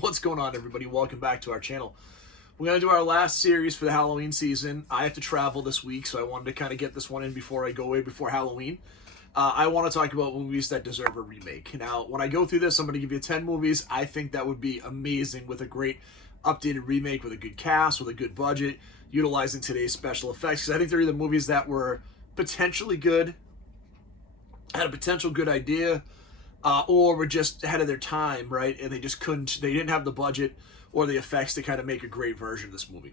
What's going on, everybody? Welcome back to our channel. We're going to do our last series for the Halloween season. I have to travel this week, so I wanted to kind of get this one in before I go away before Halloween. I want to talk about movies that deserve a remake. Now, when I go through this, I'm going to give you 10 movies I think that would be amazing with a great updated remake, with a good cast, with a good budget, utilizing today's special effects. Because I think they're either movies that were potentially good, had a potential good idea, or were just ahead of their time, right? And they just couldn't, they didn't have the budget or the effects to kind of make a great version of this movie.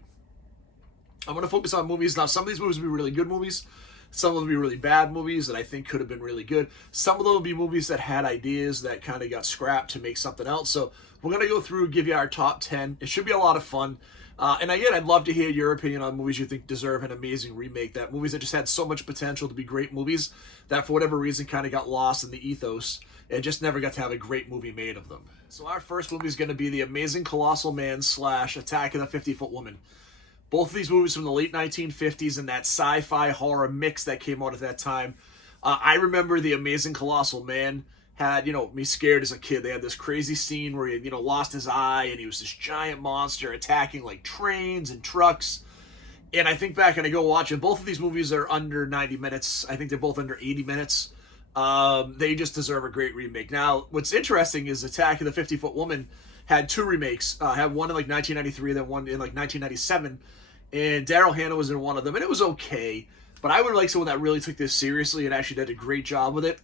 I'm going to focus on movies. Now, some of these movies will be really good movies. Some of them will be really bad movies that I think could have been really good. Some of them will be movies that had ideas that kind of got scrapped to make something else. So we're going to go through, give you our top 10. It should be a lot of fun. And again, I'd love to hear your opinion on movies you think deserve an amazing remake. That movies that just had so much potential to be great movies that for whatever reason kind of got lost in the ethos and just never got to have a great movie made of them. So our first movie is going to be The Amazing Colossal Man / Attack of the 50-Foot Woman. Both of these movies from the late 1950s and that sci-fi horror mix that came out at that time. I remember The Amazing Colossal Man had, me scared as a kid. They had this crazy scene where he, lost his eye and he was this giant monster attacking like trains and trucks. And I think back and I go watch it. Both of these movies are under 90 minutes. I think they're both under 80 minutes. They just deserve a great remake. Now, what's interesting is Attack of the 50-Foot Woman had two remakes. Had one in like 1993, then one in like 1997. And Daryl Hannah was in one of them, and it was okay. But I would like someone that really took this seriously and actually did a great job with it.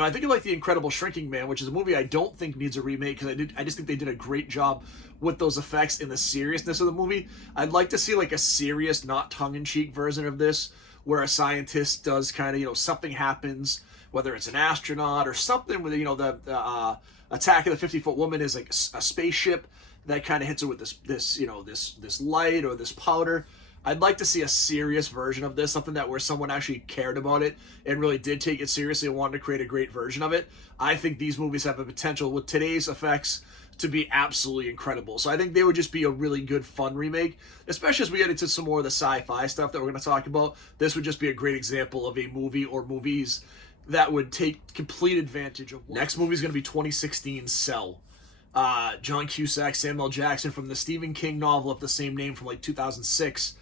I think of like The Incredible Shrinking Man, which is a movie I don't think needs a remake because I just think they did a great job with those effects and the seriousness of the movie. I'd like to see like a serious, not tongue-in-cheek version of this, where a scientist does kind of, something happens, whether it's an astronaut or something with, the Attack of the 50-Foot Woman is like a spaceship that kind of hits her with this light or this powder. I'd like to see a serious version of this, something that where someone actually cared about it and really did take it seriously and wanted to create a great version of it. I think these movies have a potential with today's effects to be absolutely incredible. So I think they would just be a really good, fun remake, especially as we get into some more of the sci-fi stuff that we're going to talk about. This would just be a great example of a movie or movies that would take complete advantage of. Next movie is going to be 2016's Cell. John Cusack, Samuel Jackson from the Stephen King novel of the same name from like 2006.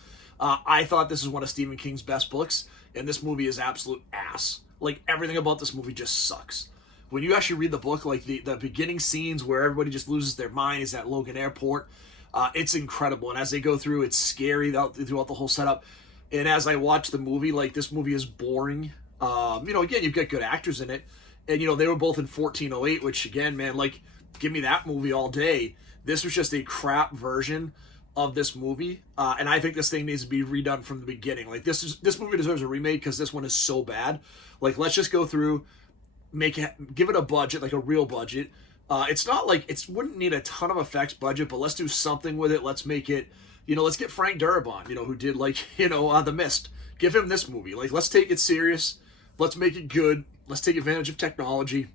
I thought this is one of Stephen King's best books, and this movie is absolute ass. Like, everything about this movie just sucks. When you actually read the book, like the beginning scenes where everybody just loses their mind is at Logan Airport, it's incredible. And as they go through, it's scary throughout the whole setup. And as I watch the movie, like, this movie is boring. Again, you've got good actors in it. And, they were both in 1408, which, again, man, like, give me that movie all day. This was just a crap version of this movie, and I think this thing needs to be redone from the beginning. Like, this movie deserves a remake because this one is so bad. Like, let's just go through, give it a budget, like a real budget. It's not like it wouldn't need a ton of effects budget, but let's do something with it. Let's make it, let's get Frank Darabont, who did like The Mist. Give him this movie. Like, let's take it serious. Let's make it good. Let's take advantage of technology.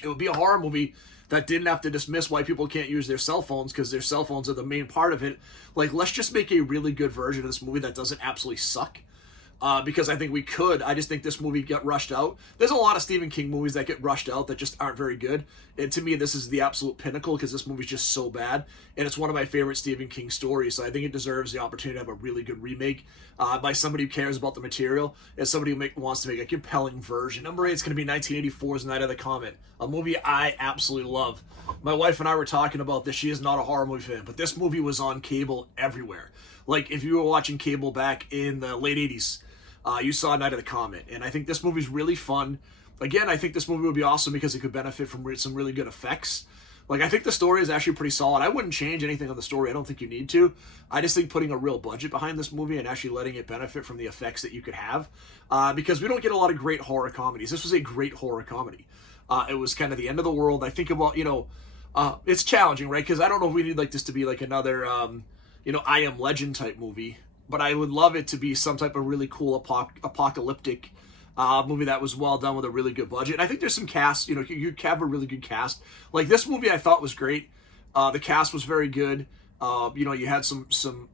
It would be a horror movie that didn't have to dismiss why people can't use their cell phones because their cell phones are the main part of it. Like, let's just make a really good version of this movie that doesn't absolutely suck. Because I think we could. I just think this movie got rushed out. There's a lot of Stephen King movies that get rushed out that just aren't very good. And to me, this is the absolute pinnacle because this movie's just so bad. And it's one of my favorite Stephen King stories. So I think it deserves the opportunity to have a really good remake by somebody who cares about the material and somebody who wants to make a compelling version. Number 8 is going to be 1984's Night of the Comet, a movie I absolutely love. My wife and I were talking about this. She is not a horror movie fan, but this movie was on cable everywhere. Like, if you were watching cable back in the late 80s, you saw Night of the Comet, and I think this movie's really fun. Again, I think this movie would be awesome because it could benefit from some really good effects. Like, I think the story is actually pretty solid. I wouldn't change anything on the story. I don't think you need to. I just think putting a real budget behind this movie and actually letting it benefit from the effects that you could have, because we don't get a lot of great horror comedies. This was a great horror comedy. It was kind of the end of the world. I think about, it's challenging, right? Because I don't know if we need like this to be like another, I Am Legend type movie. But I would love it to be some type of really cool apocalyptic movie that was well done with a really good budget. And I think there's some cast, you have a really good cast. Like, this movie I thought was great. The cast was very good. You had some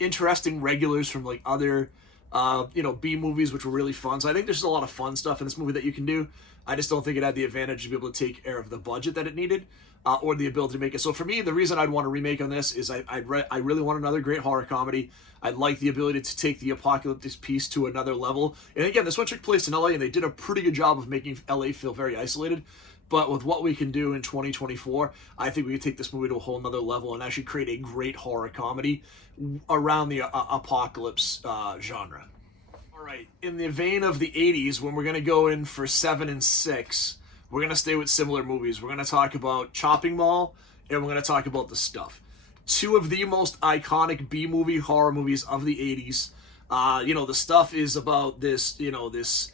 interesting regulars from like other, B movies, which were really fun. So I think there's a lot of fun stuff in this movie that you can do. I just don't think it had the advantage to be able to take care of the budget that it needed. or the ability to make it. So for me, the reason I'd want a remake on this is I really want another great horror comedy. I'd like the ability to take the apocalyptic piece to another level. And again, this one took place in LA, and they did a pretty good job of making LA feel very isolated. But with what we can do in 2024, I think we can take this movie to a whole nother level and actually create a great horror comedy around the apocalypse genre. All right, in the vein of the 80s, when we're going to go in for 7 and 6, we're going to stay with similar movies. We're going to talk about Chopping Mall, and we're going to talk about The Stuff. Two of the most iconic B-movie horror movies of the 80s. The Stuff is about this, this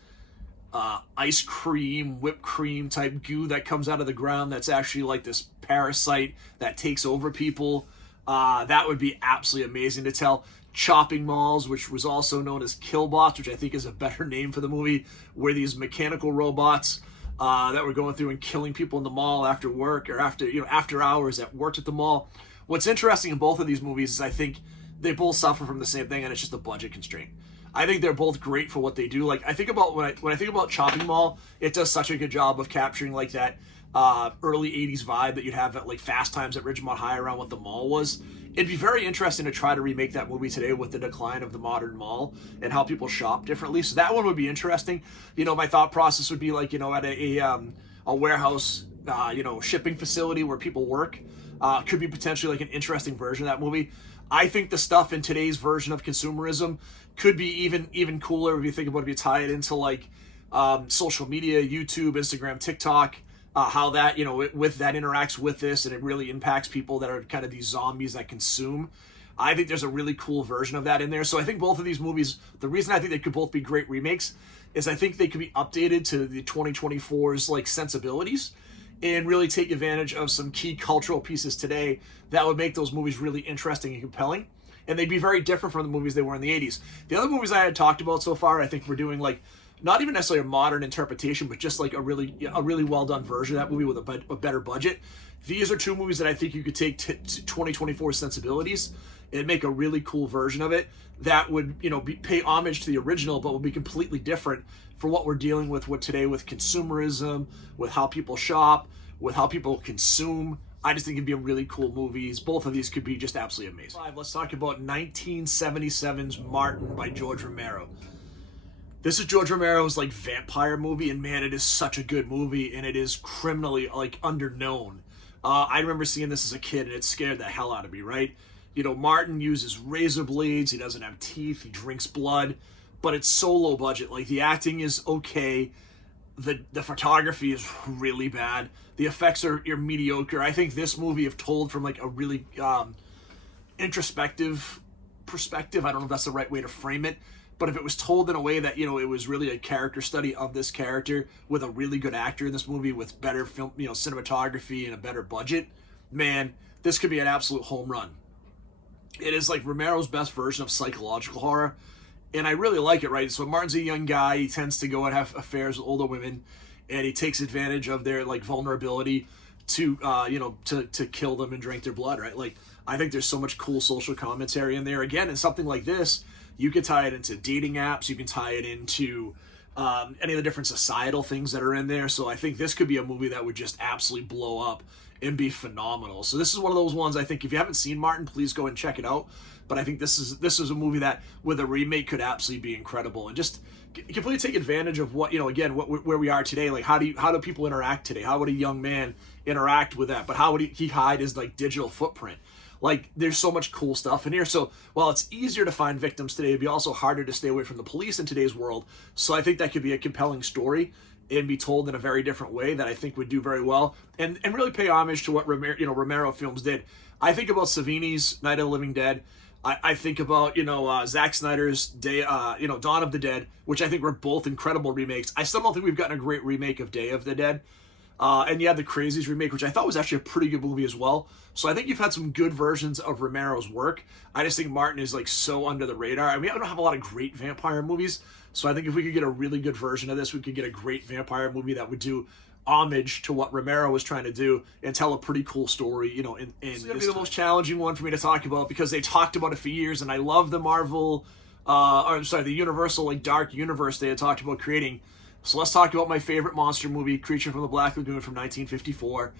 ice cream, whipped cream type goo that comes out of the ground that's actually like this parasite that takes over people. That would be absolutely amazing to tell. Chopping Malls, which was also known as Killbots, which I think is a better name for the movie, where these mechanical robots that were going through and killing people in the mall after work or after hours that worked at the mall. What's interesting in both of these movies is I think they both suffer from the same thing, and it's just a budget constraint. I think they're both great for what they do. Like I think about when I think about Chopping Mall, it does such a good job of capturing like that early 80s vibe that you'd have at like Fast Times at Ridgemont High around what the mall was. It'd be very interesting to try to remake that movie today with the decline of the modern mall and how people shop differently. So that one would be interesting. My thought process would be like, at a warehouse, shipping facility where people work. Could be potentially like an interesting version of that movie. I think The Stuff in today's version of consumerism could be even cooler if you think about it, if you tie it into like social media, YouTube, Instagram, TikTok, how that, with that interacts with this and it really impacts people that are kind of these zombies that consume. I think there's a really cool version of that in there. So I think both of these movies, the reason I think they could both be great remakes is I think they could be updated to the 2024's like sensibilities and really take advantage of some key cultural pieces today that would make those movies really interesting and compelling. And they'd be very different from the movies they were in the 80s. The other movies I had talked about so far, I think we're doing like, not even necessarily a modern interpretation, but just like a really well done version of that movie with a better budget. These are two movies that I think you could take to 2024 sensibilities and make a really cool version of it that would, pay homage to the original, but would be completely different for what we're dealing with today with consumerism, with how people shop, with how people consume. I just think it'd be really cool movies. Both of these could be just absolutely amazing. Let's talk about 1977's Martin by George Romero. This is George Romero's like vampire movie, and man, it is such a good movie, and it is criminally like underknown. I remember seeing this as a kid, and it scared the hell out of me, right? Martin uses razor blades, he doesn't have teeth, he drinks blood, but it's so low budget. Like, the acting is okay, the photography is really bad, the effects are mediocre. I think this movie, if told from like a really introspective perspective, I don't know if that's the right way to frame it, but if it was told in a way that, it was really a character study of this character with a really good actor in this movie with better film, cinematography and a better budget, man, this could be an absolute home run. It is like Romero's best version of psychological horror, and I really like it, right? So Martin's a young guy, he tends to go and have affairs with older women, and he takes advantage of their like vulnerability to to kill them and drink their blood, right? Like, I think there's so much cool social commentary in there. Again, in something like this, you could tie it into dating apps, you can tie it into any of the different societal things that are in there. So I think this could be a movie that would just absolutely blow up and be phenomenal. So this is one of those ones, I think, if you haven't seen Martin, please go and check it out. But I think this is a movie that with a remake could absolutely be incredible and just completely take advantage of what, where we are today. Like, how do people interact today? How would a young man interact with that? But how would he hide his like digital footprint? Like, there's so much cool stuff in here. So while it's easier to find victims today, it'd be also harder to stay away from the police in today's world. So I think that could be a compelling story and be told in a very different way that I think would do very well and really pay homage to what Romero films did. I think about Savini's Night of the Living Dead. I think about, Zack Snyder's Dawn of the Dead, which I think were both incredible remakes. I still don't think we've gotten a great remake of Day of the Dead. And you had the Crazies remake, which I thought was actually a pretty good movie as well. So I think you've had some good versions of Romero's work. I just think Martin is like so under the radar. I mean, I don't have a lot of great vampire movies. So I think if we could get a really good version of this, we could get a great vampire movie that would do homage to what Romero was trying to do and tell a pretty cool story, in it's going to be the most challenging one for me to talk about because they talked about it for years, and I love the the Universal like dark universe they had talked about creating. So let's talk about my favorite monster movie, Creature from the Black Lagoon from 1954.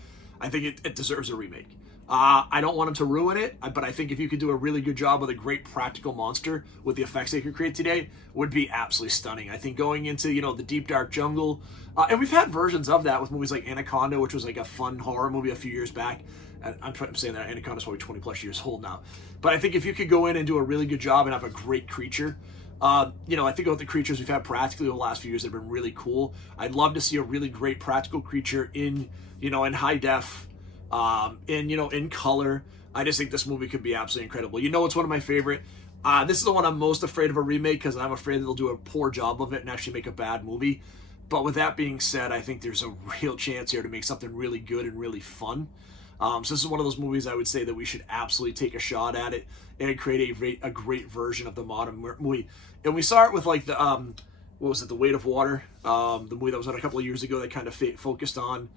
I think it deserves a remake. I don't want him to ruin it, but I think if you could do a really good job with a great practical monster with the effects they could create today, would be absolutely stunning. I think going into, the deep dark jungle, and we've had versions of that with movies like Anaconda, which was like a fun horror movie a few years back. And I'm saying that Anaconda's probably 20 plus years old now. But I think if you could go in and do a really good job and have a great creature, I think about the creatures we've had practically over the last few years that have been really cool. I'd love to see a really great practical creature in high def, in color. I just think this movie could be absolutely incredible. It's one of my favorite. This is the one I'm most afraid of a remake because I'm afraid they'll do a poor job of it and actually make a bad movie. But with that being said, I think there's a real chance here to make something really good and really fun. So this is one of those movies I would say that we should absolutely take a shot at it and create a great version of the modern movie. And we saw it with like the what was it, The Weight of Water, the movie that was out a couple of years ago that kind of focused on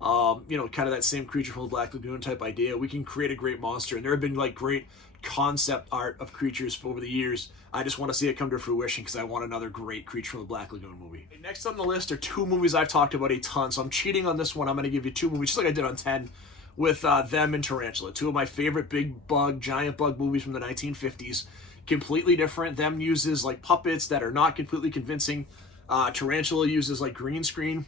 kind of that same creature from the Black Lagoon type idea. We can create a great monster, and there have been like great concept art of creatures over the years. I just want to see it come to fruition because I want another great creature from the Black Lagoon movie. Next on the list are two movies I've talked about a ton, so I'm cheating on this one. I'm going to give you two movies, just like I did on 10, with them and Tarantula, two of my favorite big bug, giant bug movies from the 1950s. Completely different. Them uses like puppets that are not completely convincing. Tarantula uses like green screen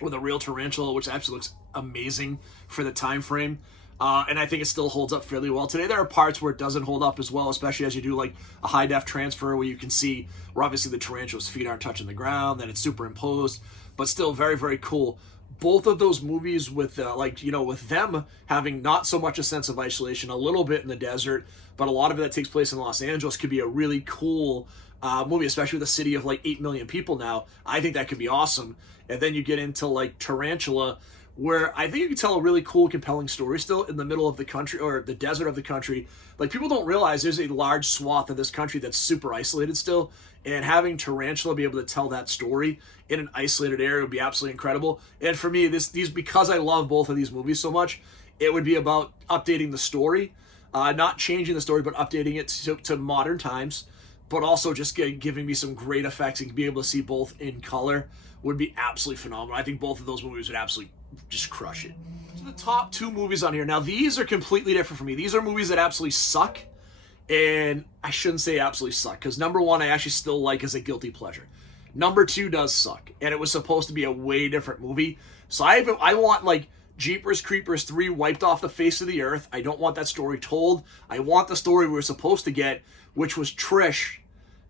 with a real tarantula, which absolutely looks amazing for the time frame. And I think it still holds up fairly well. Today there are parts where it doesn't hold up as well, especially as you do like a high def transfer where you can see where obviously the tarantula's feet aren't touching the ground, then it's superimposed, but still very, very cool. Both of those movies with with them having not so much a sense of isolation, a little bit in the desert, but a lot of it that takes place in Los Angeles could be a really cool movie, especially with a city of like 8 million people now. I think that could be awesome. And then you get into like Tarantula, where I think you can tell a really cool, compelling story still in the middle of the country or the desert of the country. Like, people don't realize there's a large swath of this country that's super isolated still, and having Tarantula be able to tell that story in an isolated area would be absolutely incredible. And for me, these because I love both of these movies so much, it would be about updating the story, not changing the story, but updating it to modern times, but also just giving me some great effects and be able to see both in color would be absolutely phenomenal. I think both of those movies would absolutely just crush it. So the top two movies on here. Now, these are completely different for me. These are movies that absolutely suck, and I shouldn't say absolutely suck, because number one, I actually still like as a guilty pleasure. Number two does suck, and it was supposed to be a way different movie. So I want, like, Jeepers Creepers 3 wiped off the face of the earth. I don't want that story told. I want the story we were supposed to get, which was Trish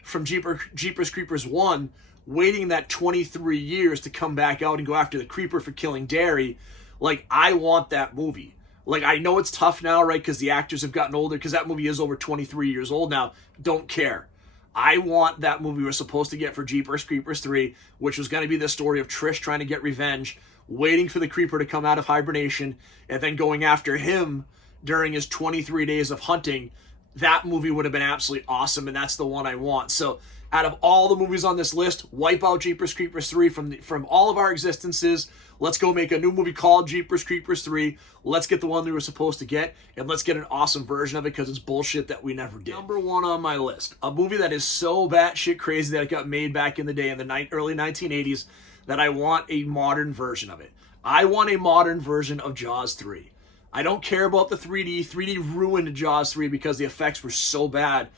from Jeepers Creepers 1, waiting that 23 years to come back out and go after the creeper for killing Derry. Like, I want that movie. Like, I know it's tough now, right, because the actors have gotten older, because that movie is over 23 years old now. Don't care. I want that movie we were supposed to get for Jeepers Creepers 3, which was going to be the story of Trish trying to get revenge, waiting for the creeper to come out of hibernation, and then going after him during his 23 days of hunting. That movie would have been absolutely awesome, and that's the one I want. So, out of all the movies on this list, wipe out Jeepers Creepers 3 from all of our existences. Let's go make a new movie called Jeepers Creepers 3. Let's get the one we were supposed to get, and let's get an awesome version of it because it's bullshit that we never did. Number one on my list, a movie that is so batshit crazy that it got made back in the day in the early 1980s that I want a modern version of it. I want a modern version of Jaws 3. I don't care about the 3D. 3D ruined Jaws 3 because the effects were so bad.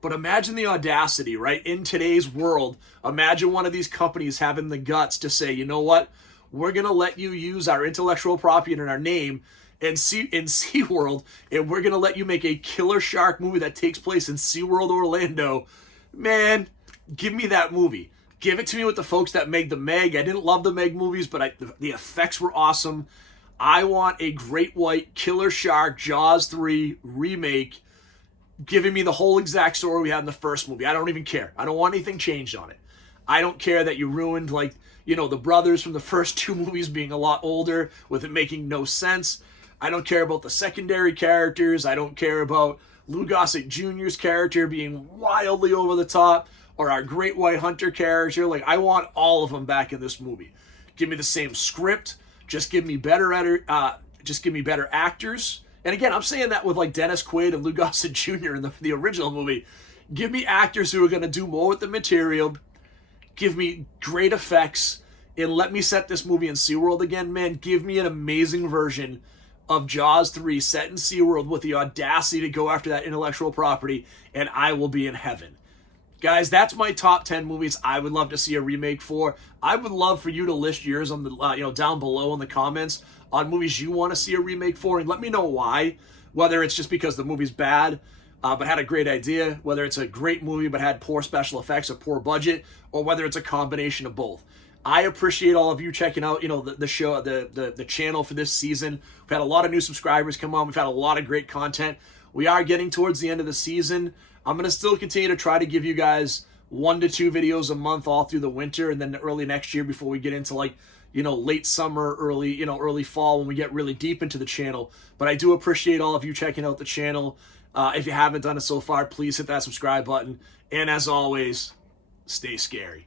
But imagine the audacity, right? In today's world, imagine one of these companies having the guts to say, you know what? We're going to let you use our intellectual property and our name in SeaWorld, and we're going to let you make a killer shark movie that takes place in SeaWorld Orlando. Man, give me that movie. Give it to me with the folks that made the Meg. I didn't love the Meg movies, but the effects were awesome. I want a great white killer shark Jaws 3 remake giving me the whole exact story we had in the first movie. I don't even care. I don't want anything changed on it. I don't care that you ruined, like, the brothers from the first two movies being a lot older with it making no sense. I don't care about the secondary characters. I don't care about Lou Gossett Jr.'s character being wildly over the top or our Great White Hunter character. Like, I want all of them back in this movie. Give me the same script. Just give me better actors. And again, I'm saying that with like Dennis Quaid and Lou Gossett Jr. in the original movie. Give me actors who are going to do more with the material. Give me great effects. and let me set this movie in SeaWorld again, man, give me an amazing version of Jaws 3 set in SeaWorld with the audacity to go after that intellectual property, and I will be in heaven. Guys, that's my top 10 movies I would love to see a remake for. I would love for you to list yours on the down below in the comments on movies you want to see a remake for, and let me know why. Whether it's just because the movie's bad, but had a great idea, whether it's a great movie but had poor special effects, a poor budget, or whether it's a combination of both. I appreciate all of you checking out, the show, the channel for this season. We've had a lot of new subscribers come on. We've had a lot of great content. We are getting towards the end of the season. I'm going to still continue to try to give you guys 1 to 2 videos a month all through the winter, and then early next year before we get into late summer, early fall when we get really deep into the channel. But I do appreciate all of you checking out the channel. If you haven't done it so far, please hit that subscribe button. And as always, stay scary.